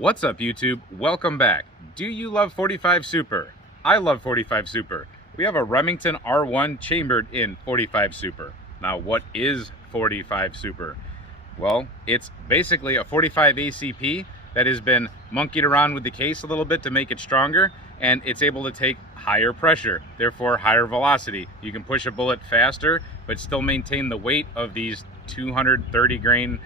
What's up, YouTube? Welcome back. Do you love 45 Super? I love 45 Super. We have a Remington R1 chambered in 45 Super. Now, what is 45 Super? Well, it's basically a 45 ACP that has been monkeyed around with the case a little bit to make it stronger, and it's able to take higher pressure, therefore higher velocity. You can push a bullet faster, but still maintain the weight of these 230 grain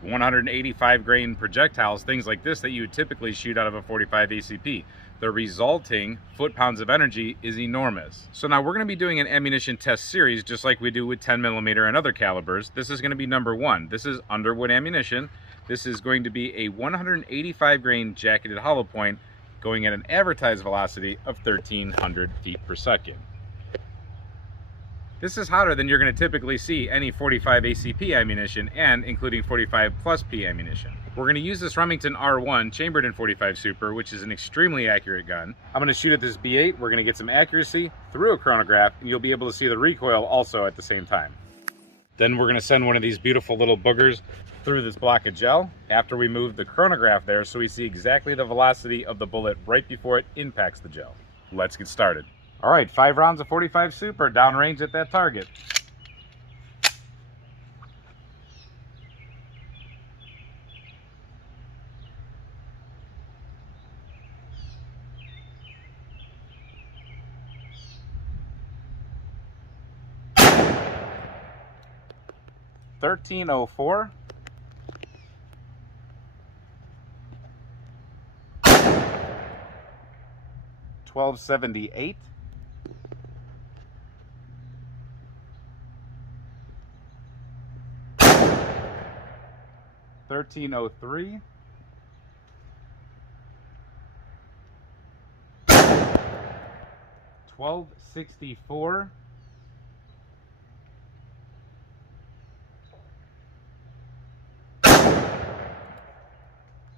185 grain projectiles, things like this that you would typically shoot out of a 45 ACP. The resulting foot-pounds of energy is enormous. So now we're going to be doing an ammunition test series just like we do with 10mm and other calibers. This is going to be number 1. This is Underwood ammunition. This is going to be a 185 grain jacketed hollow point going at an advertised velocity of 1,300 feet per second. This is hotter than you're going to typically see any 45 ACP ammunition, and including 45 plus P ammunition. We're going to use this Remington R1 chambered in 45 Super, which is an extremely accurate gun. I'm going to shoot at this B8. We're going to get some accuracy through a chronograph, and you'll be able to see the recoil also at the same time. Then we're going to send one of these beautiful little boogers through this block of gel after we move the chronograph there, so we see exactly the velocity of the bullet right before it impacts the gel. Let's get started. All right, 5 rounds of 45 Super downrange at that target. $13.04. $12.78. $13.03. $12.64.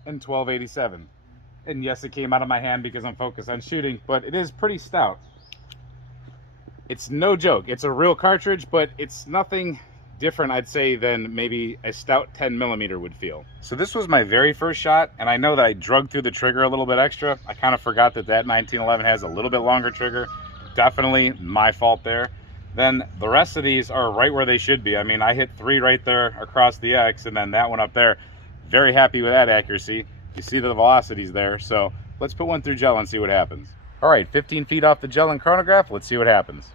And $12.87. And yes, it came out of my hand because I'm focused on shooting, but it is pretty stout. It's no joke. It's a real cartridge, but it's nothing different, I'd say, than maybe a stout 10mm would feel. So this was my very first shot, and I know that I drug through the trigger a little bit extra. I kind of forgot that 1911 has a little bit longer trigger. Definitely my fault there. Then the rest of these are right where they should be. I mean, I hit 3 right there across the X, and then that one up there. Very happy with that accuracy. You see the velocities there, so let's put one through gel and see what happens. All right, 15 feet off the gel and chronograph. Let's see what happens.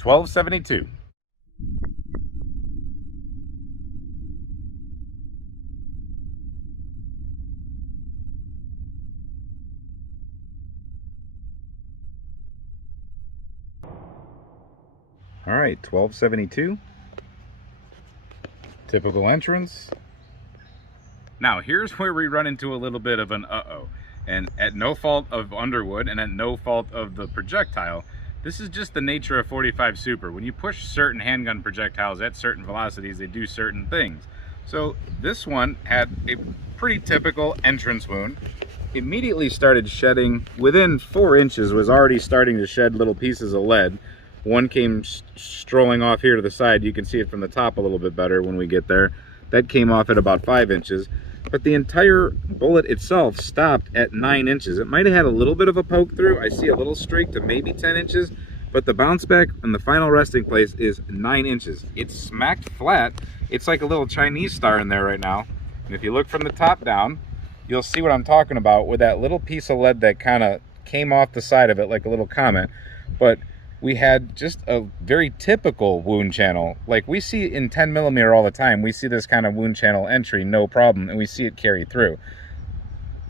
$12.72. All right, $12.72. Typical entrance. Now here's where we run into a little bit of an uh-oh. And at no fault of Underwood and at no fault of the projectile, this is just the nature of 45 Super. When you push certain handgun projectiles at certain velocities, they do certain things. So this one had a pretty typical entrance wound. Immediately started shedding. Within 4 inches was already starting to shed little pieces of lead. One came strolling off here to the side. You can see it from the top a little bit better when we get there. That came off at about 5 inches. But the entire bullet itself stopped at 9 inches. It might have had a little bit of a poke through. I see a little streak to maybe 10 inches. But the bounce back and the final resting place is 9 inches. It's smacked flat. It's like a little Chinese star in there right now. And if you look from the top down, you'll see what I'm talking about with that little piece of lead that kind of came off the side of it like a little comet. But we had just a very typical wound channel. Like we see in 10mm all the time. We see this kind of wound channel entry, no problem, and we see it carry through.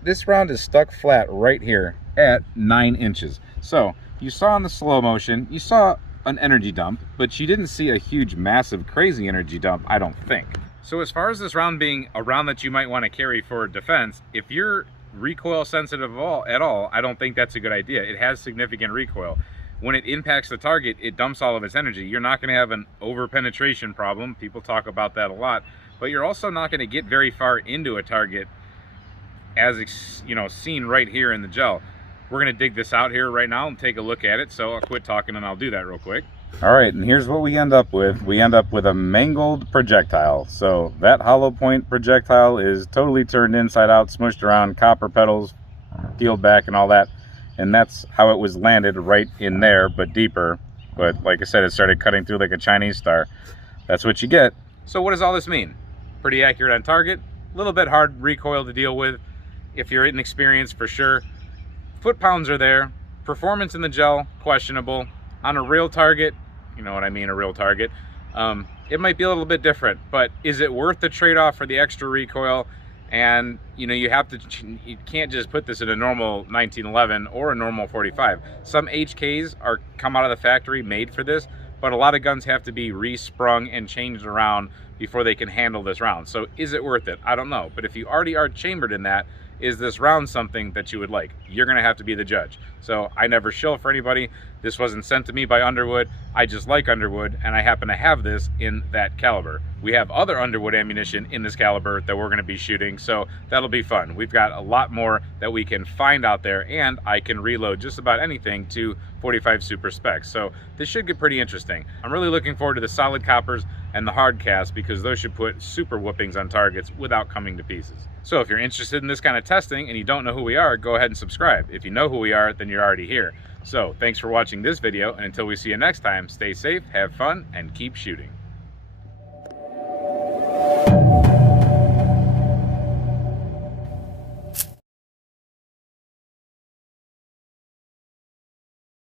This round is stuck flat right here at 9 inches. So you saw in the slow motion, you saw an energy dump, but you didn't see a huge, massive, crazy energy dump, I don't think. So as far as this round being a round that you might want to carry for defense, if you're recoil sensitive at all, I don't think that's a good idea. It has significant recoil. When it impacts the target, it dumps all of its energy. You're not going to have an over-penetration problem. People talk about that a lot. But you're also not going to get very far into a target as, you know, seen right here in the gel. we're gonna dig this out here right now and take a look at it. So I'll quit talking and I'll do that real quick. All right, and here's what we end up with. We end up with a mangled projectile. So that hollow point projectile is totally turned inside out, smushed around, copper petals peeled back and all that. And that's how it was landed, right in there, but deeper. But like I said, it started cutting through like a Chinese star. That's what you get. So what does all this mean? Pretty accurate on target, a little bit hard recoil to deal with if you're inexperienced, for sure. Foot pounds are there. Performance in the gel, questionable. On a real target, you know what I mean, a real target, it might be a little bit different, but is it worth the trade-off for the extra recoil? And you know, you can't just put this in a normal 1911 or a normal 45. Some HKs come out of the factory made for this, but a lot of guns have to be resprung and changed around before they can handle this round. So is it worth it? I don't know. But if you already are chambered in that, is this round something that you would like? You're gonna have to be the judge. So I never shill for anybody. This wasn't sent to me by Underwood. I just like Underwood, and I happen to have this in that caliber. We have other Underwood ammunition in this caliber that we're gonna be shooting, so that'll be fun. We've got a lot more that we can find out there, and I can reload just about anything to 45 super specs. So this should get pretty interesting. I'm really looking forward to the solid coppers and the hard cast, because those should put super whoopings on targets without coming to pieces. So if you're interested in this kind of testing and you don't know who we are, go ahead and subscribe. If you know who we are, then you're already here. So thanks for watching this video, and until we see you next time, stay safe, have fun, and keep shooting.